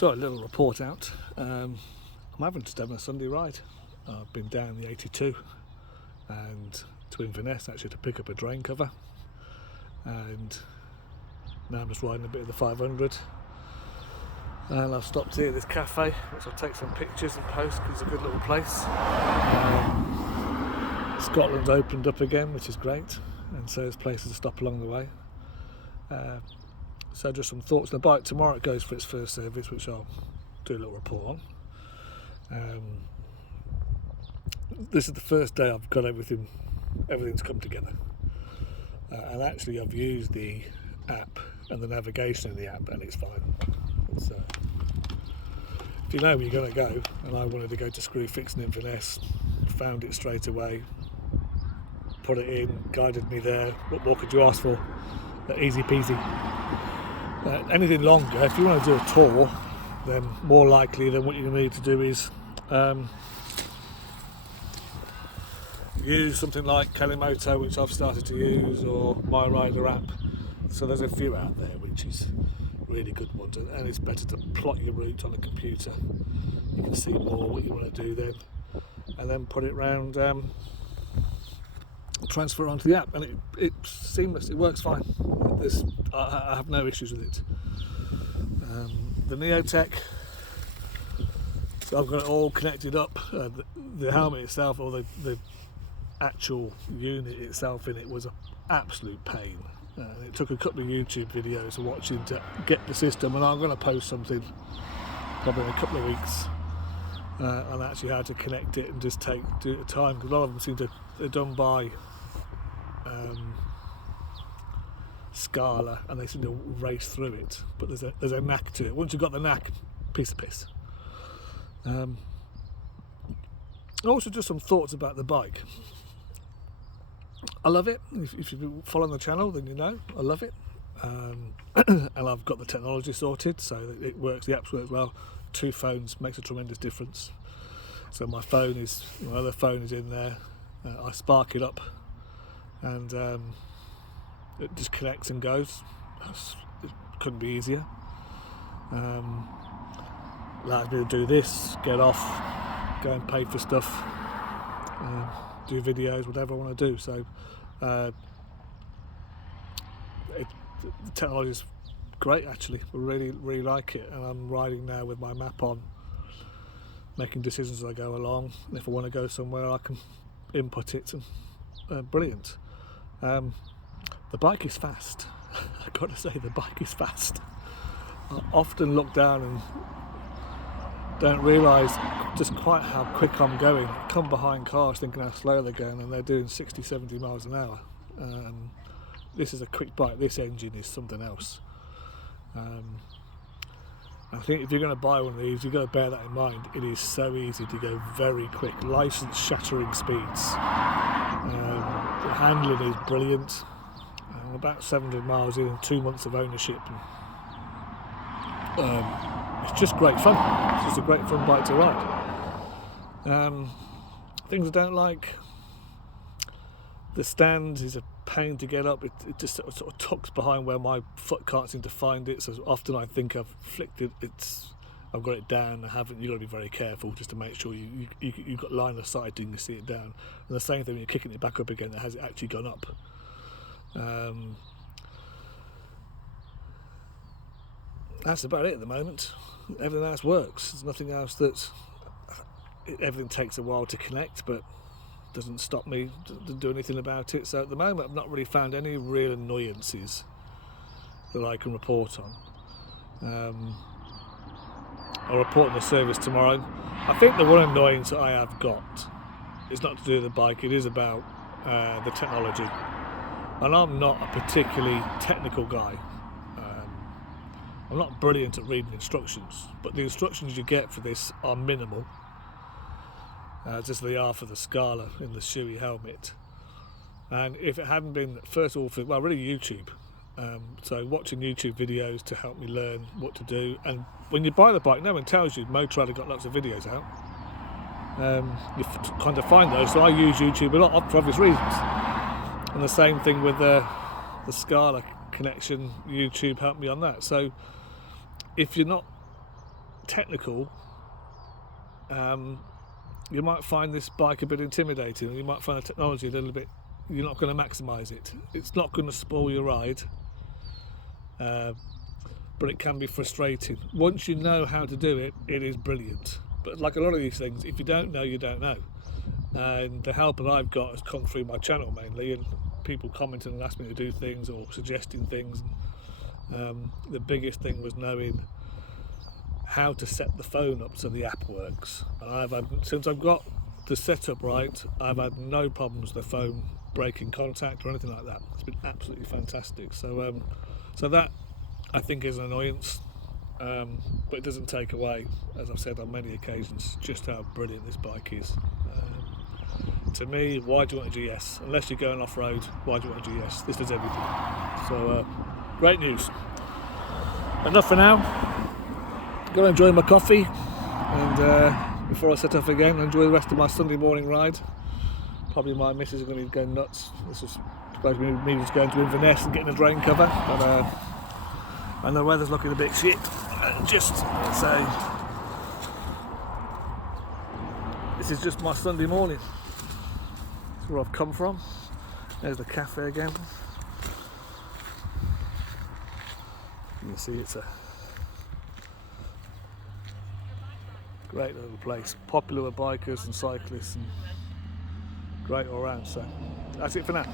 So a little report out. I'm just having a Sunday ride. I've been down the 82 and to Inverness actually to pick up a drain cover, and now I'm just riding a bit of the 500. And I've stopped here at this cafe, which I'll take some pictures and post because it's a good little place. Scotland's opened up again, which is great, and so there's places to stop along the way. So just some thoughts on the bike. Tomorrow it goes for its first service, which I'll do a little report on. This is the first day I've got everything's come together. And actually I've used the app and the navigation in the app, and it's fine. So if you know where you're going to go, and I wanted to go to screw fixing Inverness, found it straight away, put it in, guided me there. What more could you ask for? Easy peasy. Anything longer, if you want to do a tour, then more likely than what you need to do is use something like Kelimoto, which I've started to use, or My Rider app. So there's a few out there which is really good ones, and it's better to plot your route on a computer. You can see more what you want to do then, and then put it round, transfer onto the app, and it's seamless. It works fine. I have no issues with it. The Neotech, so I've got it all connected up. The helmet itself, or the actual unit itself in it, was an absolute pain. It took a couple of YouTube videos of watching to get the system, and I'm going to post something probably in a couple of weeks on actually how to connect it and just do it at a time, because a lot of them seem to they're done by Scala, and they seem to race through it, but there's a knack to it. Once you've got the knack, piece of piss. Also, just some thoughts about the bike. I love it. If you've been following the channel, then you know I love it, and I've got the technology sorted, so it works. The apps work well. 2 phones makes a tremendous difference. So my other phone is in there. I spark it up, and it just connects and goes. It couldn't be easier. Allows me to do this, get off, go and pay for stuff, do videos, whatever I want to do. So the technology is great, actually. I really like it, and I'm riding now with my map on, making decisions as I go along. And if I want to go somewhere, I can input it, and brilliant. The bike is fast. I've got to say, the bike is fast. I often look down and don't realise just quite how quick I'm going. I come behind cars thinking how slow they're going, and they're doing 60-70 miles an hour. This is a quick bike. This engine is something else. I think if you're going to buy one of these, you've got to bear that in mind. It is so easy to go very quick, license-shattering speeds. The handling is brilliant. I'm about 700 miles in 2 months of ownership. It's just great fun. It's just a great fun bike to ride. Things I don't like: the stand is a pain to get up. It just sort of tucks behind where my foot can't seem to find it. So often I think I've flicked it. I've got it down. I haven't. You've got to be very careful just to make sure you've got line of sight and you can see it down. And the same thing when you're kicking it back up again, has it actually gone up? That's about it at the moment. Everything else works. There's nothing else everything takes a while to connect, but doesn't stop me to do anything about it. So at the moment I've not really found any real annoyances that I can report on. I'll report on the service tomorrow. I think the one annoyance that I have got is not to do with the bike, it is about the technology. And I'm not a particularly technical guy. I'm not brilliant at reading instructions, but the instructions you get for this are minimal, just as they are for the Scala in the Shoei helmet. And if it hadn't been, first of all, really YouTube. So watching YouTube videos to help me learn what to do. And when you buy the bike, no one tells you Motorrad have got lots of videos out. You kind of find those, so I use YouTube a lot for obvious reasons. And the same thing with the Scala connection. YouTube helped me on that. So if you're not technical, you might find this bike a bit intimidating. You might find the technology a little bit, you're not going to maximise it. It's not going to spoil your ride, but it can be frustrating. Once you know how to do it, it is brilliant. But like a lot of these things, if you don't know, you don't know. And the help that I've got has come through my channel mainly, and people commenting and asking me to do things or suggesting things. The biggest thing was knowing how to set the phone up so the app works. And since I've got the setup right, I've had no problems with the phone breaking contact or anything like that. It's been absolutely fantastic. So that I think is an annoyance, but it doesn't take away, as I've said on many occasions, just how brilliant this bike is. To me, why do you want a GS? Unless you're going off-road, why do you want a GS? This does everything. So great news. Enough for now. Going to enjoy my coffee, and before I set off again, enjoy the rest of my Sunday morning ride. Probably my missus is going to be going nuts. This is supposed to be me just going to Inverness and getting a drain cover, but and the weather's looking a bit shit. So this is just my Sunday morning. That's where I've come from. There's the cafe again. You can see it's a great little place, popular with bikers and cyclists, and great all round. So that's it for now.